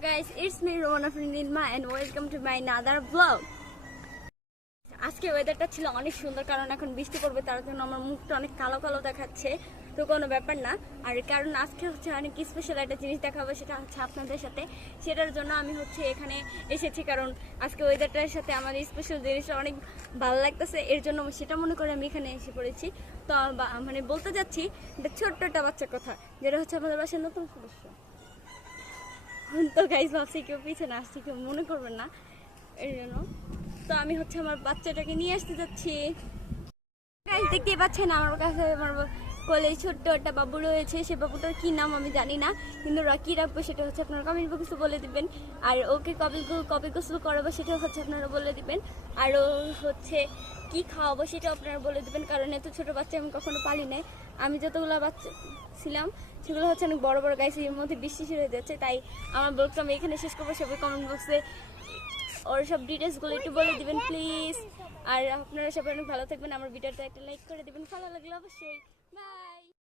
guys, it's me Romana from Nilma and welcome to my another vlog. আজকে ওয়েদারটা ছিল অনেক সুন্দর কারণ এখন বৃষ্টি পড়বে তার জন্য আমার মুখটা অনেক কালো কালো দেখাচ্ছে তো কোনো ব্যাপার না আর কারণ আজকে হচ্ছে অনেক স্পেশাল একটা জিনিস দেখাবো সেটা হচ্ছে আপনাদের সাথে সেটার জন্য আমি হচ্ছে এখানে এসেছি কারণ আজকে ওয়েদারটার সাথে আমার স্পেশাল জিনিসটা অনেক ভালো লাগতেছে এর জন্য সেটা মনে করে আমি এখানে এসে পড়েছি তো মানে বলতে যাচ্ছি একটা ছোট্ট একটা বাচ্চার কথা যেটা হচ্ছে আমাদের বাসার নতুন সদস্য তো গাইস ভাবছি কেউ পিছনে আসছি কেউ মনে করবেন না এর জন্য তো আমি হচ্ছে আমার বাচ্চাটাকে নিয়ে আসতে যাচ্ছি গাইস দেখতেই পাচ্ছেন আমার কাছে আমার কোলে ছোট্ট একটা বাবু রয়েছে সে বাবুটার কি নাম আমি জানি না কিন্তু কি রাখবো সেটা হচ্ছে আপনারা কমেন্ট বক্সে বলে দিবেন আর ওকে কবে গোসল করাবো সেটা হচ্ছে আপনারা বলে দিবেন আর ও হচ্ছে কি খাওয়াবো সেটা আপনারা বলে দিবেন কারণ এত ছোট বাচ্চা আমি কখনো পালি নাই আমি যতগুলো বাচ্চা ছিলাম সেগুলো হচ্ছে অনেক বড় বড় গাইছে এর মধ্যে বৃষ্টি শুরু হয়ে যাচ্ছে তাই আমার ব্লগটা আমি এখানে শেষ করবো সবাই কমেন্ট বক্সে ওর সব ডিটেলসগুলো একটু বলে দিবেন প্লিজ আর আপনারা সবাই অনেক ভালো থাকবেন আমার ভিডিওটা একটা লাইক করে দিবেন ভালো লাগলে অবশ্যই বাই।